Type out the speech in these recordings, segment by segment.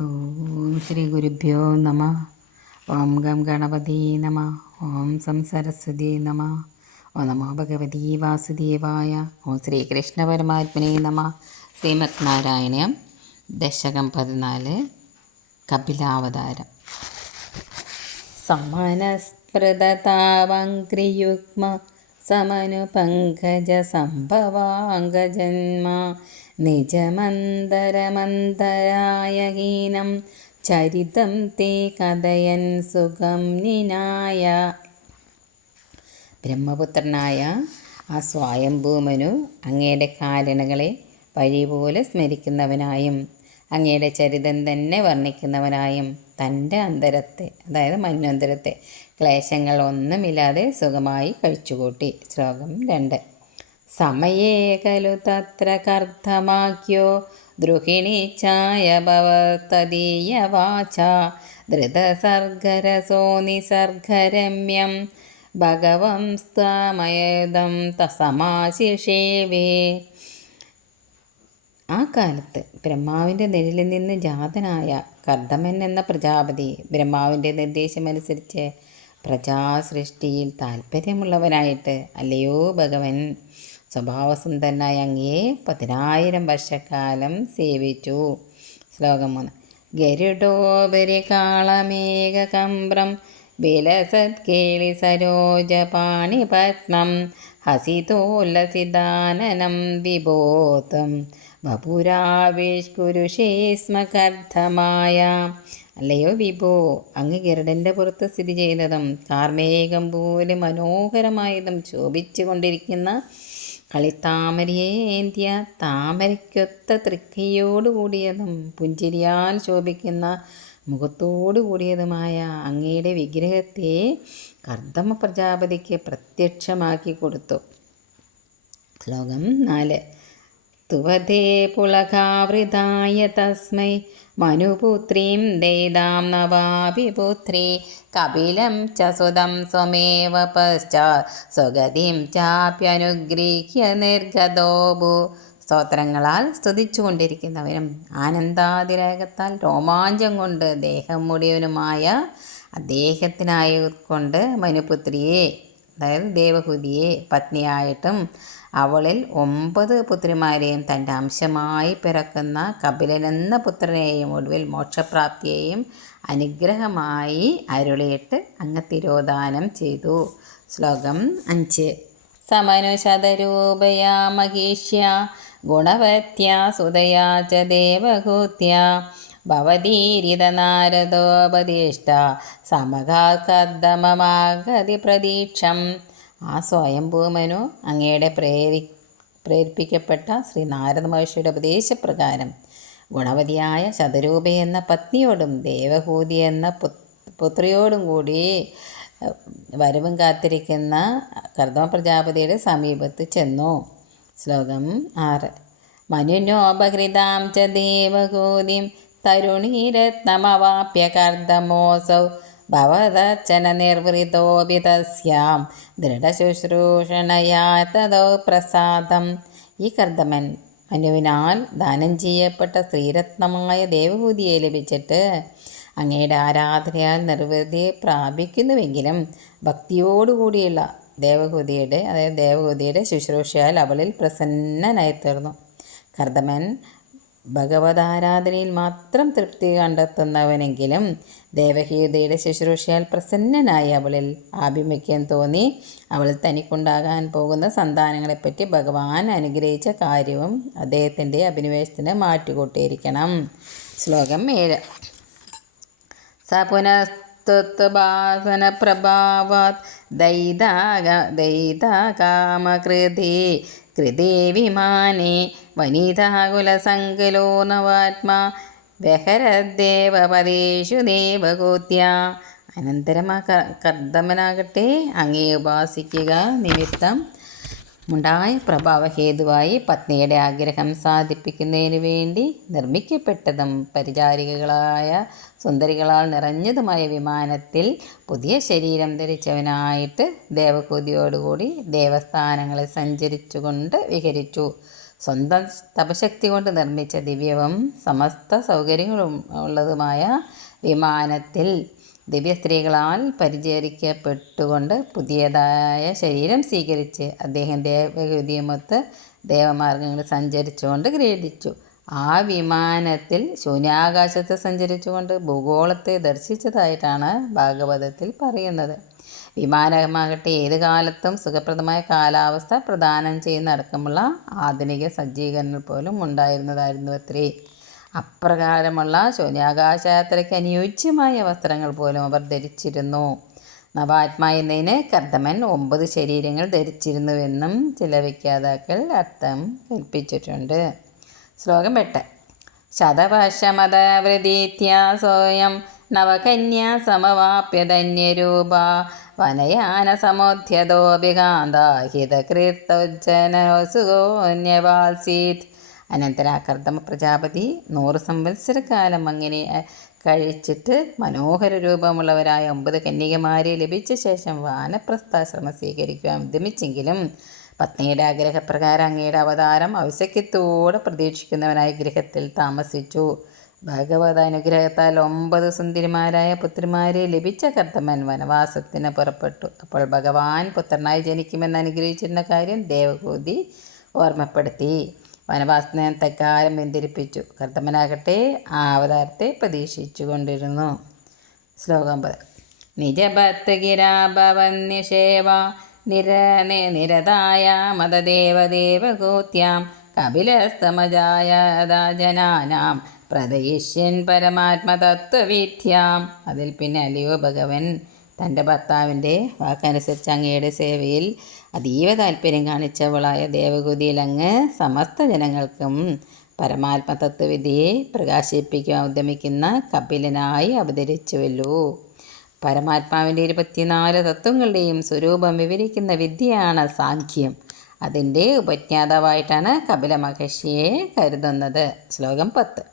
ഓം ശ്രീ ഗുരുഭ്യോ നമ. ഓം ഗം ഗണപതി നമ. ഓം സം സരസ്വതി നമ. ഓ നമോ ഭഗവതി വാസുദേവായ. ഓം ശ്രീകൃഷ്ണ പരമാത്മനെ നമ. ശ്രീമത് നാരായണീയം ദശകം പതിനാല് കപിലാവതാരം. സമനസ്പൃതതാവങ്ക്രിയുഗ്മ സമനുപങ്കജ സംഭവാംഗജന്മ. നിജമന്തരമന്തരായ ഹീനം ചരിതം തേ കഥയൻ സുഖം നിനായ. ബ്രഹ്മപുത്രനായ ആ സ്വായംഭൂമനു അങ്ങയുടെ കാരണകളെ വഴിപോലെ സ്മരിക്കുന്നവനായും അങ്ങയുടെ ചരിതം തന്നെ വർണിക്കുന്നവനായും തന്റെ അന്തരത്തെ അതായത് മന്വന്തരത്തെ ക്ലേശങ്ങൾ ഒന്നുമില്ലാതെ സുഖമായി കഴിച്ചുകൂട്ടി. ശ്ലോകം രണ്ട്. സമയേ ഖലു തത്ര കർദ്ധമാക്യോ ദ്രുഹിണീച്ഛായ ഭവത്തദീയ വാച. ധൃതസർഗരസോ നിസർഗരമ്യം. ഭഗവം സ്ഥാമയതം തസമാശിഷേവേ. ആ കാലത്ത് ബ്രഹ്മാവിന്റെ നിഴലിൽ നിന്ന് ജാതനായ കർദമൻ എന്ന പ്രജാപതി ബ്രഹ്മാവിന്റെ നിർദ്ദേശമനുസരിച്ച് പ്രജാസൃഷ്ടിയിൽ താല്പര്യമുള്ളവനായിട്ട് അല്ലയോ ഭഗവൻ? സ്വഭാവസുന്ദരനായ അങ്ങയെ പതിനായിരം വർഷക്കാലം സേവിച്ചു. ശ്ലോകം മൂന്ന്. ഗരുഡോപരി കാളമേഘകമ്പ്രം വിലസത്കേളി സരോജപാണിപത്മം ഹസിതോല്ലസിദാനനം വിബോധം. വപുരാവിഷ്കുരുഷേ സ്മ കർദ്ധമായ അല്ലയോ വിഭോ അങ്ങ് ഗരുഡന്റെ പുറത്ത് സ്ഥിതി ചെയ്യുന്നതും കാർമേകം പോലെ മനോഹരമായതും ശോഭിച്ചു കൊണ്ടിരിക്കുന്ന കളിത്താമരയെ ഏന്തിയ താമരയ്ക്കൊത്ത തൃക്കയോടുകൂടിയതും പുഞ്ചിരിയാൽ ശോഭിക്കുന്ന മുഖത്തോടു കൂടിയതുമായ അങ്ങയുടെ വിഗ്രഹത്തെ കർദമ പ്രജാപതിക്ക് പ്രത്യക്ഷമാക്കി കൊടുത്തു. ശ്ലോകം നാല്. തുവതേ പുളകാവൃതായ തസ്മൈ മനുപുത്രീം ദൈതാം നവാഭിപുത്രി കപിലം ച സുതം സ്വമേവ പശ്ചാ. സ്വഗതിം ചാപ്യനുഗ്രഹ്യ നിർഗതോഭു സ്തോത്രങ്ങളാൽ സ്തുതിച്ചുകൊണ്ടിരിക്കുന്നവനും ആനന്ദാതിരേകത്താൽ രോമാഞ്ചം കൊണ്ട് ദേഹം മുടിയവനുമായ അദ്ദേഹത്തിനായി കൊണ്ട് മനുപുത്രിയെ അതായത് ദേവഹുതിയെ പത്നിയായിട്ടും അവളിൽ ഒമ്പത് പുത്രിമാരെയും തന്റെ അംശമായി പിറക്കുന്ന കപിലനെന്ന പുത്രനെയും ഒടുവിൽ മോക്ഷപ്രാപ്തിയെയും അനുഗ്രഹമായി അരുളിയിട്ട് അങ്ങ് തിരോധാനം ചെയ്തു. ശ്ലോകം അഞ്ച്. സമനുശതരൂപയാ മഹീഷ്യ ഗുണവത്യാ സുതയാ ച ദേവഹൂത്യ. ഭവതീരിതനാരദോപദിഷ്ട സമകാകർദ്ദമമാഗതി പ്രതീക്ഷം. ആ സ്വയംഭൂമനു അങ്ങയുടെ പ്രേരി പ്രേരിപ്പിക്കപ്പെട്ട ശ്രീ നാരദ മഹർഷിയുടെ ഉപദേശപ്രകാരം ഗുണവതിയായ ശതരൂപ എന്ന പത്നിയോടും ദേവഹൂതി എന്ന പുത്രിയോടും കൂടി വരവും കാത്തിരിക്കുന്ന കർദമ പ്രജാപതിയുടെ സമീപത്ത് ചെന്നു. ശ്ലോകം ആറ്. മനുനോപഹൃതാം ച തരുണീരത്നമവാപ്യ കർദമോസൗ ഭവദർച്ചന നിർവൃതോപി തസ്യാം ദൃഢശുശ്രൂഷണയാ തതോ പ്രസാദം. ഈ കർദമൻ മനുവിനാൽ ദാനം ചെയ്യപ്പെട്ട ശ്രീരത്നമായ ദേവഭൂതിയെ ലഭിച്ചിട്ട് അങ്ങയുടെ ആരാധനയാൽ നിർവൃതിയെ പ്രാപിക്കുന്നുവെങ്കിലും ഭക്തിയോടുകൂടിയുള്ള ദേവഹൂതിയുടെ അതായത് ദേവഹൂതിയുടെ ശുശ്രൂഷയാൽ അവളിൽ പ്രസന്നനായി തീർന്നു കർദമൻ ഭഗവതാരാധനയിൽ മാത്രം തൃപ്തി കണ്ടെത്തുന്നവനെങ്കിലും ദേവഹീതയുടെ ശുശ്രൂഷയാൽ പ്രസന്നനായി അവളിൽ ആഭിമുഖ്യം തോന്നി. അവൾ തനിക്കുണ്ടാകാൻ പോകുന്ന സന്താനങ്ങളെപ്പറ്റി ഭഗവാൻ അനുഗ്രഹിച്ച കാര്യവും അദ്ദേഹത്തിന്റെ അഭിനിവേശത്തിന് മാറ്റുകൂട്ടിയിരിക്കണം. ശ്ലോകം ഏഴ്. സപുനസ്തുത്വാസന പ്രഭാവാത് ദൈതാക ദൈതാകാമകൃതി കൃതി വിമാനെ വനിതാകുലസങ്കലോ നവാത്മാ ബഹരദേവപദേശു ദേവകൂത്യ അനന്തരം ആ കർദ്ദമനാകട്ടെ അങ്ങേ ഉപാസിക്കുക നിമിത്തം. ഉണ്ടായ പ്രഭാവഹേതുവായി പത്നിയുടെ ആഗ്രഹം സാധിപ്പിക്കുന്നതിന് വേണ്ടി നിർമ്മിക്കപ്പെട്ടതും പരിചാരികകളായ സുന്ദരികളാൽ നിറഞ്ഞതുമായ വിമാനത്തിൽ പുതിയ ശരീരം ധരിച്ചവനായിട്ട് ദേവകൂതിയോടുകൂടി ദേവസ്ഥാനങ്ങളെ സഞ്ചരിച്ചുകൊണ്ട് വിഹരിച്ചു. സ്വന്തം തപശക്തി കൊണ്ട് നിർമ്മിച്ച ദിവ്യവും സമസ്ത സൗകര്യങ്ങളും ഉള്ളതുമായ വിമാനത്തിൽ ദിവ്യ സ്ത്രീകളാൽ പരിചരിക്കപ്പെട്ടുകൊണ്ട് പുതിയതായ ശരീരം സ്വീകരിച്ച് അദ്ദേഹം ദേവഗതിയുമൊത്ത് ദേവമാർഗങ്ങളിൽ സഞ്ചരിച്ചുകൊണ്ട് ക്രീഡിച്ചു ആ വിമാനത്തിൽ ശൂന്യാകാശത്ത് സഞ്ചരിച്ചുകൊണ്ട് ഭൂഗോളത്തെ ദർശിച്ചതായിട്ടാണ് ഭാഗവതത്തിൽ പറയുന്നത്. വിമാനമാകട്ടെ ഏത് കാലത്തും സുഖപ്രദമായ കാലാവസ്ഥ പ്രദാനം ചെയ്യുന്ന അടക്കമുള്ള ആധുനിക സജ്ജീകരണങ്ങൾ പോലും ഉണ്ടായിരുന്നതായിരുന്നു അത്രേ. അപ്രകാരമുള്ള ശൂന്യാകാശ യാത്രയ്ക്ക് അനുയോജ്യമായ വസ്ത്രങ്ങൾ പോലും അവർ ധരിച്ചിരുന്നു. നവാത്മ എന്നതിന് കർദ്ദമൻ ഒമ്പത് ശരീരങ്ങൾ ധരിച്ചിരുന്നുവെന്നും ചില വിഖ്യാതാക്കൾ അർത്ഥം കൽപ്പിച്ചിട്ടുണ്ട്. ശ്ലോകം എട്ട്. ശതവർഷമതവൃതീത്യ സ്വയം നവകന്യാ സമവാപ്യധന്യരൂപ വനയാന അനന്തരാകർദ്ദമ പ്രജാപതി നൂറ് സംവത്സരക്കാലം അങ്ങനെ കഴിച്ചിട്ട് മനോഹര രൂപമുള്ളവരായ ഒമ്പത് കന്യകമാരെ ലഭിച്ച ശേഷം വാനപ്രസ്ഥാശ്രമം സ്വീകരിക്കുവാൻ ഉദ്യമിച്ചെങ്കിലും പത്നിയുടെ ആഗ്രഹപ്രകാരം അങ്ങയുടെ അവതാരം ഔസക്യത്തോടെ പ്രതീക്ഷിക്കുന്നവനായി ഗൃഹത്തിൽ താമസിച്ചു. ഭഗവത് അനുഗ്രഹത്താൽ ഒമ്പത് സുന്ദരിമാരായ പുത്രിമാരെ ലഭിച്ച കർത്തമൻ വനവാസത്തിന് പുറപ്പെട്ടു. അപ്പോൾ ഭഗവാൻ പുത്രനായി ജനിക്കുമെന്ന് അനുഗ്രഹിച്ചിരുന്ന കാര്യം ദേവഭൂതി ഓർമ്മപ്പെടുത്തി. വനവാസത്തിന് തക്കാലം പിന്തിരിപ്പിച്ചു. കർത്തമനാകട്ടെ ആ അവതാരത്തെ പ്രതീക്ഷിച്ചു കൊണ്ടിരുന്നു ശ്ലോകം പത് നിജഭക്തഗിരാഭവന്യശേവ നിര നിരതായ മതദേവദേവഗോത്യാം കപിലസ്തമജായ ജനാനാം പ്രദയിഷ്യൻ പരമാത്മതത്വവിദ്യാം. അതിൽ പിന്നെ അലിയോ ഭഗവൻ തന്റെ ഭർത്താവിന്റെ വാക്കനുസരിച്ച് അങ്ങയുടെ സേവയിൽ അതീവ താല്പര്യം കാണിച്ചവളായ ദേവഗതിയിൽ അങ്ങ് സമസ്ത ജനങ്ങൾക്കും പരമാത്മതത്വവിദ്യയെ പ്രകാശിപ്പിക്കുവാൻ ഉദ്യമിക്കുന്ന കപിലനായി അവതരിച്ചുവല്ലോ. പരമാത്മാവിന്റെ ഇരുപത്തിനാല് തത്വങ്ങളുടെയും സ്വരൂപം വിവരിക്കുന്ന വിദ്യയാണ് സാഖ്യം. അതിന്റെ ഉപജ്ഞാതാവായിട്ടാണ് കപില മഹർഷിയെ കരുതുന്നത്. ശ്ലോകം പത്ത്.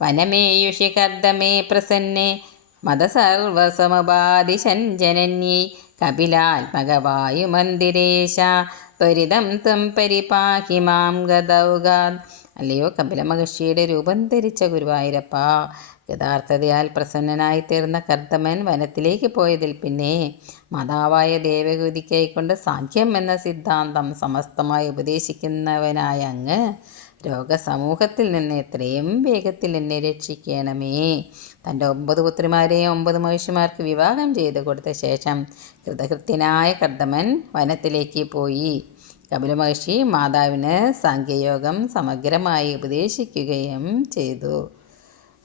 വനമേയുഷി കർദ്ദമേ പ്രസന്നെ മതസർവസമബാധിശഞ്ജനന്യൈ കപിലാത്മകവായുമന്ദിരേശ ത്വരിതം ത്വം പരിപാഹി മാം ഗതൗഗാത്. അല്ലയോ കപില മഹർഷിയുടെ രൂപം ധരിച്ച ഗുരുവായൂരപ്പ യഥാർത്ഥതയാൽ പ്രസന്നനായി തീർന്ന കർദ്ദമൻ വനത്തിലേക്ക് പോയതിൽ പിന്നെ മാതാവായ ദേവകുതിക്കായിക്കൊണ്ട് സാഖ്യം എന്ന സിദ്ധാന്തം സമസ്തമായി ഉപദേശിക്കുന്നവനായ അങ്ങ് രോഗസമൂഹത്തിൽ നിന്ന് എത്രയും വേഗത്തിൽ എന്നെ രക്ഷിക്കണമേ. തന്റെ ഒമ്പത് പുത്രിമാരെയും ഒമ്പത് മഹിഷിമാർക്ക് വിവാഹം ചെയ്തു കൊടുത്ത ശേഷം കൃതകൃത്യനായ കർദ്ദമൻ വനത്തിലേക്ക് പോയി. കപില മഹർഷി മാതാവിന് സാഖ്യയോഗം സമഗ്രമായി ഉപദേശിക്കുകയും ചെയ്തു.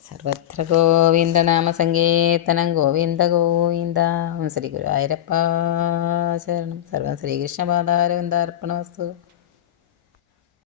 സർവത്ര ഗോവിന്ദ നാമസങ്കീർത്തനം. ഗോവിന്ദ ഗോവിന്ദ. ശ്രീ ഗുരുവായൂരപ്പ. ശരണം. സർവം ശ്രീകൃഷ്ണപാദാരവിന്ദാർപ്പണമസ്തു.